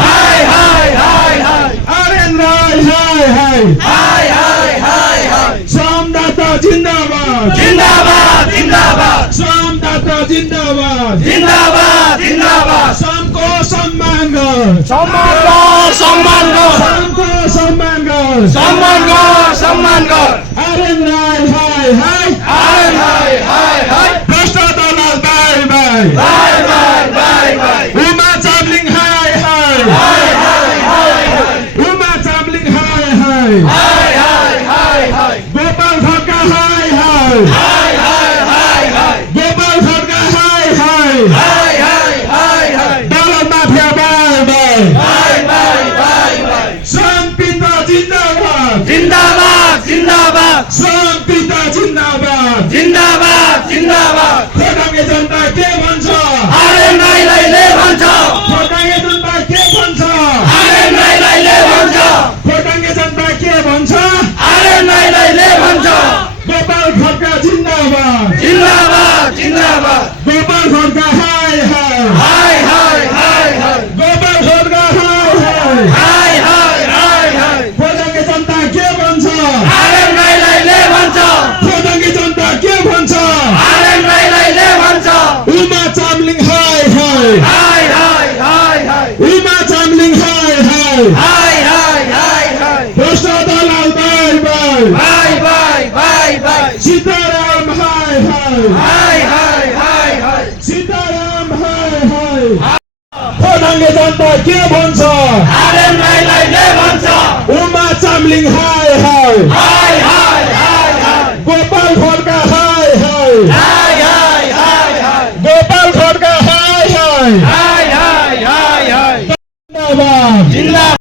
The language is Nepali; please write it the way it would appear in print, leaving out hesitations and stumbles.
हाय हाय हाय हाय आर्यन राय हाय हाय हाय हाय हाय हाय श्रमदाता जिंदाबाद जिंदाबाद जिंदाबाद श्रमदाता जिंदाबाद जिंदाबाद जिंदाबाद श्रमको सम्मान गर सम्मान कर सम्मान कर श्रमको सम्मान गर सम्मान कर सम्मान कर आर्यन राय हाय हाय हाय हाय हाय हाय भ्रष्ट दलाल bye bye bye bye bye bye Uma Chamling हाय हाय हाय हाय हाय हाय उमा चामलिङ हाय हाय हाय हाय हाय हाय गोपाल खड्का हाय हाय हाय हाय हाय हाय गोपाल खड्का हाय हाय हाय हाय हाय हाय दलाल mafia bye bye bye bye bye bye श्रम पिता जिंदाबाद जिंदाबाद जिंदाबाद श्रम पिता जिंदाबाद जिंदाबाद जिंदाबाद खोटाङे जनता के भन्छ आर्यन राईले भन्छ खोटाङे जनता के भन्छ आर्यन राईले भन्छ खोटाङे जनता के भन्छ आर्यन राईले भन्छ गोपाल खड्का जिंदाबाद जिंदाबाद जिंदाबाद गोपाल खड्का हाय हाय हाय हाय हाय हाय गोपाल खड्का हाय हाय हाय हाय हाय हाय खोटाङे जनता के भन्छ आर्यन राईले भन्छ खोटाङे जनता के भन्छ आर्यन राईले भन्छ उमा चामलिङ हाय हाय हाय हाय हाय हाय उमा चामलिङ हाय हाय हाय हाय हाय हाय भ्रष्ट दलाल bye bye bye bye bye bye Sitaram हाय हाय हाय हाय हाय हाय सीताराम हाय हाय खोटाङे जनता के भन्छ आर्यन राईले भन्छ उमा चामलिङ हाय हाय हाय हाय हाय हाय गोपाल खड्का हाय हाय हाय हाय हाय हाय गोपाल खड्का हाय हाय हाय हाय हाय हाय जिंदाबाद जिंदाबाद